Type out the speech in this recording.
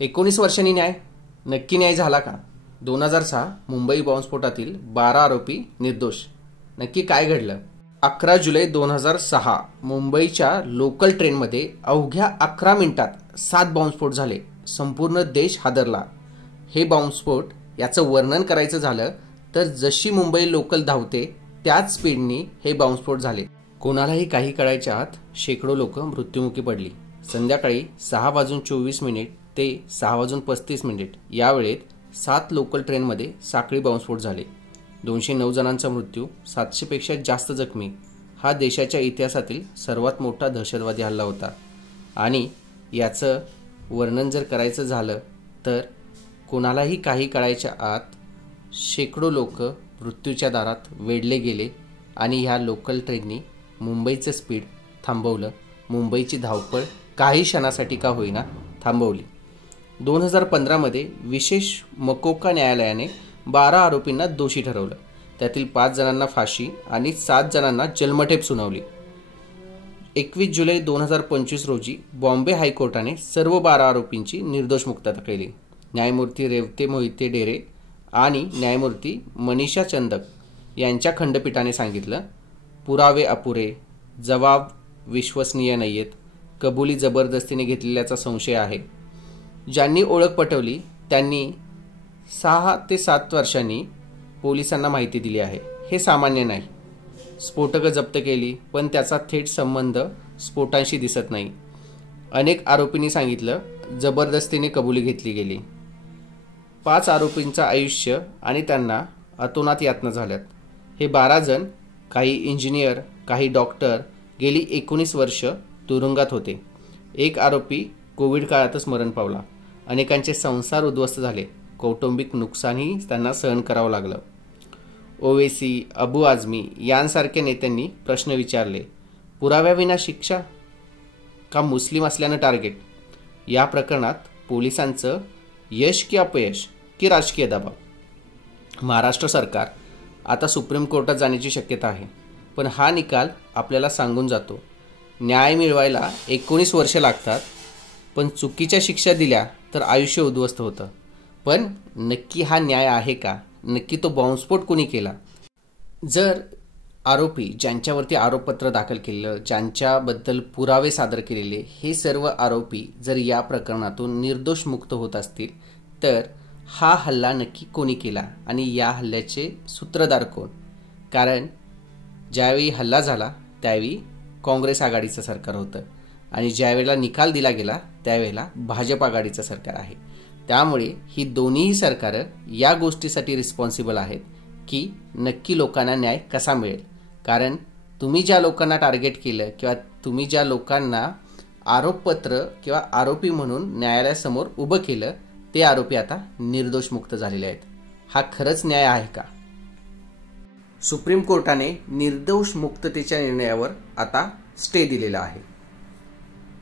19 वर्षांनी न्याय नक्की न्याय झाला का? 2006 मुंबई बॉम्बस्फोटातील 12 आरोपी निर्दोष. नक्की काय घडलं? 11 जुलै 2006 मुंबईच्या लोकल ट्रेनमध्ये अवघ्या 11 मिनिटात 7 बॉम्बस्फोट झाले. संपूर्ण देश हादरला. हे बॉम्बस्फोट याचं वर्णन करायचं झालं तर जशी मुंबई लोकल धावते त्याच स्पीडनी हे बॉम्बस्फोट झाले. कोणालाही काही कळायच्या आत शेकडो लोक मृत्युमुखी पडली. संध्याकाळी 6:24 ते 6:35 या वेळेत 7 लोकल ट्रेनमध्ये साखळी बॉम्बस्फोट झाले. 209 जणांचा मृत्यू, 700 पेक्षा जास्त जखमी. हा देशाच्या इतिहासातील सर्वात मोठा दहशतवादी हल्ला होता. आणि याचं वर्णन जर करायचं झालं तर कोणालाही काही कळायच्या आत शेकडो लोक मृत्यूच्या दारात वेढले गेले आणि ह्या लोकल ट्रेननी मुंबईचं स्पीड थांबवलं. मुंबईची धावपळ काही क्षणासाठी का होईना थांबवली. 2015 विशेष मकोका न्यायालयाने 12 आरोपींना दोषी ठरवलं. त्यातील 5 जणांना फाशी आणि 7 जणांना जन्मठेप सुनावली. 21 जुलै 2025 रोजी बॉम्बे हायकोर्टाने सर्व 12 आरोपींची निर्दोष मुक्तता केली. न्यायमूर्ती रेवते मोहिते डेरे आणि न्यायमूर्ती मनीषा चंदक यांच्या खंडपीठाने सांगितलं, पुरावे अपुरे, जबाब विश्वसनीय नाहीयेत, कबुली जबरदस्तीने घेतलेल्याचा संशय आहे. ज्यांनी ओळख पटवली त्यांनी 6 ते 7 वर्षांनी पोलिसांना माहिती दिली आहे. हे सामान्य नाही. स्फोटकं जप्त केली पण त्याचा थेट संबंध स्फोटांशी दिसत नाही. अनेक आरोपींनी सांगितलं जबरदस्तीने कबुली घेतली गेली. 5 आरोपींचं आयुष्य आणि त्यांना अतोनात यातना झाल्यात. हे 12 जण, काही इंजिनियर, काही डॉक्टर, गेली 19 वर्ष तुरुंगात होते. एक आरोपी कोविड काळातच मरण पावला. अनेकांचे संसार उद्ध्वस्त झाले. कौटुंबिक नुकसानही त्यांना सहन करावं लागलं. ओवेसी, अबू आझमी यांसारख्या नेत्यांनी प्रश्न विचारले, पुराव्याविना शिक्षा का मुस्लिम असल्यानं टार्गेट? या प्रकरणात पोलिसांचं यश की अपयश की राजकीय दबाव? महाराष्ट्र सरकार आता सुप्रीम कोर्टात जाण्याची शक्यता आहे. पण हा निकाल आपल्याला सांगून जातो, न्याय मिळवायला 19 वर्ष लागतात. पण चुकीच्या शिक्षा दिल्या तर आयुष्य उद्ध्वस्त होतं. पण नक्की हा न्याय आहे का? नक्की तो बॉम्बस्फोट कोणी केला? जर आरोपी ज्यांच्यावरती आरोपपत्र दाखल केलेलं, ज्यांच्याबद्दल पुरावे सादर केलेले, हे सर्व आरोपी जर या प्रकरणातून निर्दोष मुक्त होत असतील तर हा हल्ला नक्की कोणी केला आणि या हल्ल्याचे सूत्रधार कोण? कारण ज्यावेळी हल्ला झाला त्यावेळी काँग्रेस आघाडीचं सरकार होतं आणि ज्यावेळेला निकाल दिला गेला त्यावेळेला भाजप आघाडीचं सरकार आहे. त्यामुळे ही दोन्ही सरकारं या गोष्टीसाठी रिस्पॉन्सिबल आहेत की नक्की लोकांना न्याय कसा मिळेल. कारण तुम्ही ज्या लोकांना टार्गेट केलं किंवा तुम्ही ज्या लोकांना आरोपपत्र किंवा आरोपी म्हणून न्यायालयासमोर उभं केलं ते आरोपी आता निर्दोष मुक्त झालेले आहेत. हा खरंच न्याय आहे का? सुप्रीम कोर्टाने निर्दोष मुक्ततेच्या निर्णयावर आता स्टे दिलेला आहे.